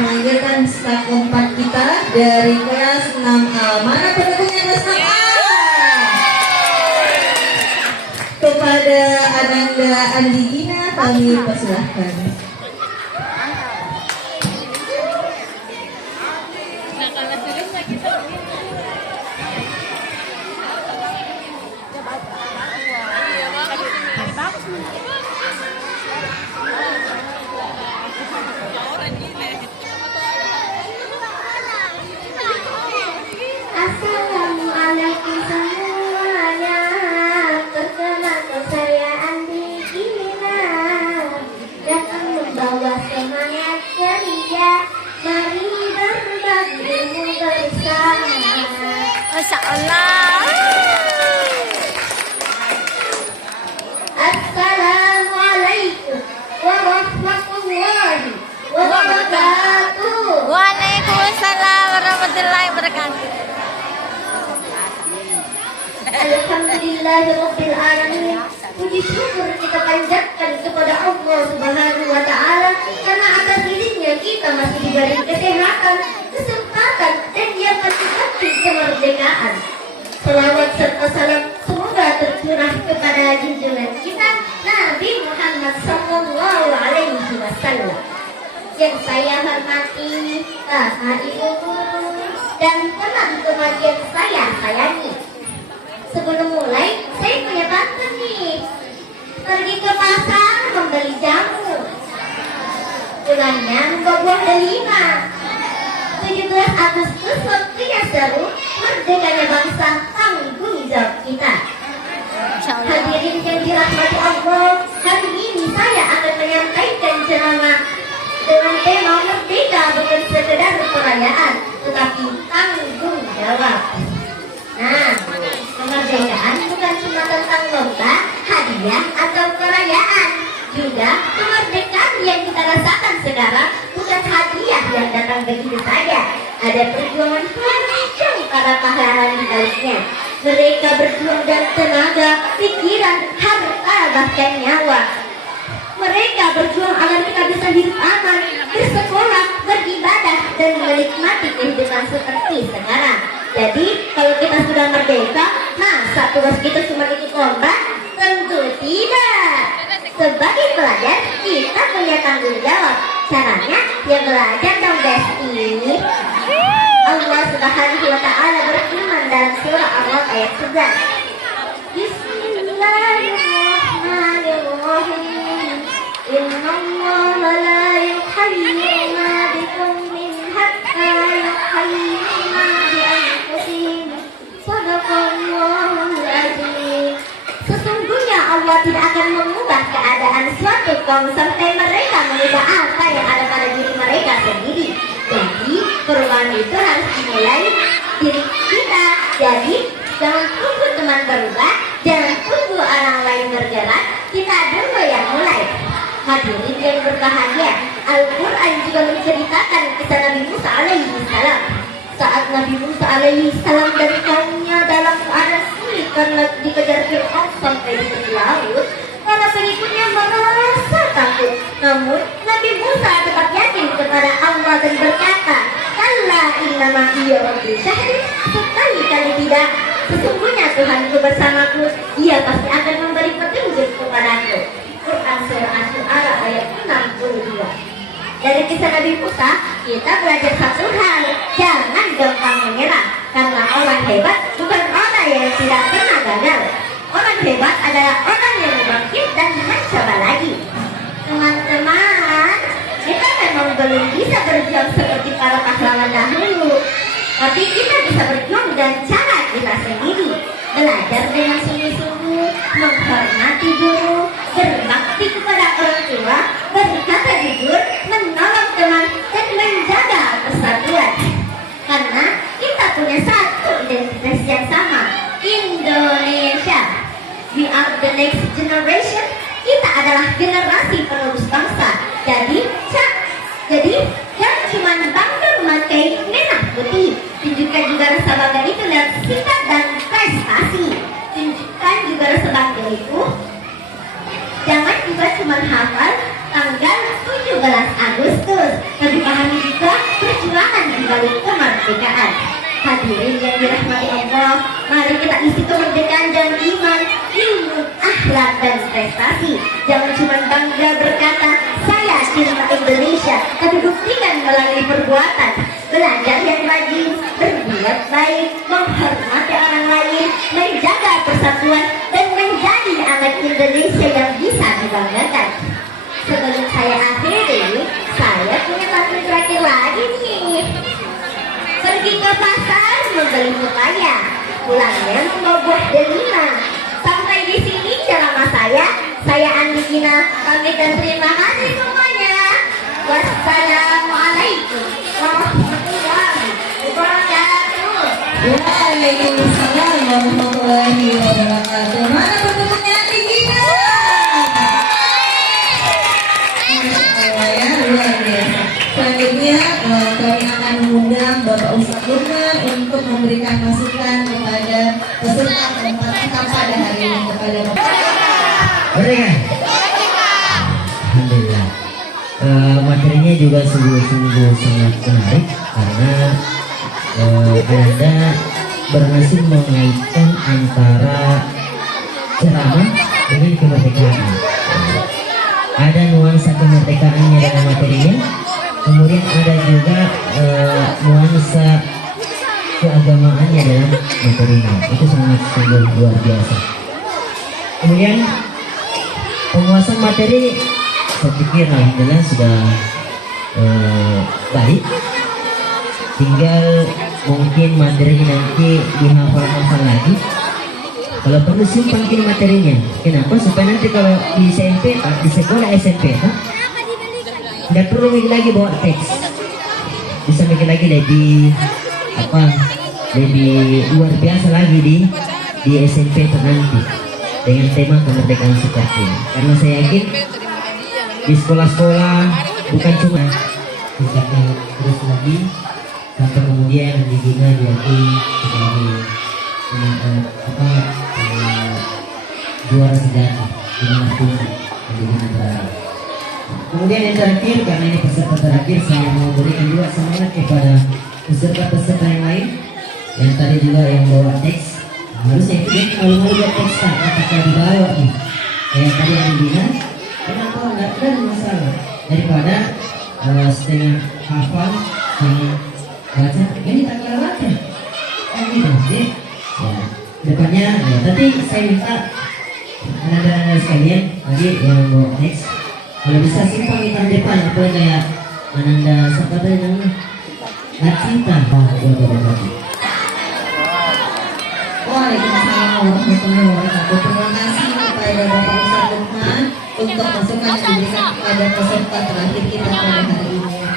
melanjutkan staf keempat kita dari kelas 6A. Mana pendukungnya kelas 6A? Kepada Ananda Andigina kami persilahkan. Assalamualaikum semuanya. Perkenalkan saya Andi Gina, datang membawa semangat ceria. Mari berbagi ilmu bersama. Masya Allah. Assalamualaikum warahmatullahi wabarakatuh. Waalaikumsalam warahmatullahi wabarakatuh. Alhamdulillahirabbil alamin. Puji syukur kita panjatkan kepada Allah Subhanahu wa taala karena atas izin-Nya kita masih diberi kesehatan, kesempatan dan Dia pasti kemerdekaan. Selawat serta salam semoga tercurah kepada junjungan kita Nabi Muhammad sallallahu alaihi wasallam. Yang saya hormati Bapak Ibu guru dan teman-teman yang saya sayangi. Sebelum mulai, saya punya pantun nih. Pergi ke pasar membeli jamu, pulangnya membawa buah delima. 17 Agustus waktunya seru, merdekanya bangsa tanggung jawab kita. Hadirin yang dirahmati Allah, hari ini saya akan menyampaikan ceramah dengan tema merdeka bukan sekedar perayaan, tetapi tanggung jawab. Nah, kemerdekaan bukan cuma tentang lomba, hadiah, atau perayaan. Juga kemerdekaan yang kita rasakan sekarang bukan hadiah yang datang begitu saja. Ada perjuangan panjang para pahlawan di baliknya. Mereka berjuang dan tenaga, pikiran, harta, bahkan nyawa. Mereka berjuang agar kita bisa hidup aman, bersekolah, beribadah, dan menikmati kehidupan seperti sekarang. Jadi, kalau kita sudah merdeka, masa tugas kita cuma ikut lomba? Tentu tidak. Sebagai pelajar, kita punya tanggung jawab. Caranya, ya belajar dong, Besti. Allah Subhanahu wa taala berfirman dalam surah Al-Mulk ayat 11. Bismillahirrahmanirrahim. Innallaha la yuhayyiru ma biqaumin hatta yuhayyiru ma bi anfusihim. Shadaqallahul azim. Sesungguhnya Allah tidak akan mengubah keadaan suatu kaum sampai mereka mengubah apa yang ada pada diri mereka sendiri. Jadi perubahan itu harus dimulai diri kita. Jadi jangan tunggu teman berubah, jangan tunggu orang lain bergerak, kita dulu yang mulai. Hadirin yang berbahagia, Al-Quran juga menceritakan kisah Nabi Musa alaihi salam. Saat Nabi Musa alaihi salam dan kaumnya dalam keadaan sulit karena dikejar Fir'aun sampai di tepi laut, para pengikutnya merasa takut. Namun Nabi Musa tetap yakin kepada Allah dan berkata, "Kalla innama hiya rabbi syahid." Sekali-kali tidak, sesungguhnya Tuhanku bersamaku, Dia pasti akan memberi petunjuk kepadaku. Quran surah Asy-Syu'ara ayat 62. Dari kisah Nabi Musa, kita belajar satu hal, jangan gampang menyerah. Karena orang hebat bukan orang yang tidak pernah gagal. Orang hebat adalah orang yang bangkit dan mencoba lagi. Teman-teman, kita memang belum bisa berjuang seperti para pahlawan dahulu, tapi kita bisa berjuang dengan cara kita sendiri. Belajar dengan sungguh-sungguh, menghormati guru, berbakti kepada orang tua, berkata jujur, menolong teman, dan menjaga persatuan. Karena kita punya satu identitas yang sama, Indonesia. We are the next generation. Kita adalah generasi penerus bangsa. Jadi jangan cuma bangga memakai merah putih. Tunjukkan juga rasa bangga itu lewat sikap dan prestasi. Tunjukkan juga rasa bangga itu. Jangan juga cuma hafal tanggal 17 Agustus, tapi pahami juga hadirin yang dirahmati Allah, mari kita isi kemerdekaan dan iman, ilmu, akhlak dan prestasi. Jangan cuma bangga berkata saya cinta Indonesia, tapi buktikan melalui perbuatan. Belajar yang rajin, berbuat baik, menghormati orang lain, menjaga persatuan, dan menjadi anak Indonesia yang bisa dibanggakan. Sebelum saya akhiri, saya punya pantun terakhir lagi nih. Pergi ke pasar membeli pepaya, pulangnya membawa buah delima. Sampai di sini ceramah saya Andi Gina, pamit dan terima kasih semuanya. Wassalamualaikum warahmatullahi wabarakatuh. Waalaikumsalam warahmatullahi wabarakatuh. Mana pendukungnya Andi Gina? Masya Allah ya, luar biasa. Selanjutnya kami akan mengundang Bapak Ustadz Lukman untuk memberikan masukan kepada peserta tempat kita pada hari ini kepada Bapak. Merdeka. Alhamdulillah. Materinya juga sungguh-sungguh sangat menarik karena Anda berhasil mengaitkan antara ceramah dengan kemerdekaan. Ada nuansa kemerdekaannya dalam materinya, kemudian ada juga nuansa keagamaannya dalam materinya. Itu sangat sungguh luar biasa. Kemudian penguasaan materi saya pikir alhamdulillah sudah baik, tinggal mungkin materinya nanti dihafal-hafal lagi. Kalau perlu simpan kini materinya. Kenapa? Supaya nanti kalau di SMP, di sekolah SMP nggak perlu lagi bawa teks, bisa bikin lagi lebih lebih luar biasa lagi di SMP nanti dengan tema kemerdekaan seperti ini. Karena saya yakin di sekolah-sekolah bukan cuma bisa terus lagi sampai kemudian dibina diakui sebagai juara sejati dengan tinggi pendidikan berada. Kemudian yang terakhir, karena ini peserta terakhir, saya mau berikan juga semangat kepada peserta-peserta yang lain yang tadi juga yang bawa teks. Harusnya itu kalau mau lihat teks apakah dibawa nih kayak tadi yang bilang, kenapa nggak ada masalah daripada setengah hafal setengah baca, ini tak kalah baca kan gitu sih ya. Depannya ya, tapi saya minta anak-anak sekalian tadi yang bawa teks kalau bisa simpan di depan, apa kayak ananda siapa tadi namanya Cinta Waalaikumsalam warahmatullahi wabarakatuh. Terima kasih kepada Bapak Ustadz Lukman untuk masukan yang diberikan kepada peserta terakhir kita pada hari ini.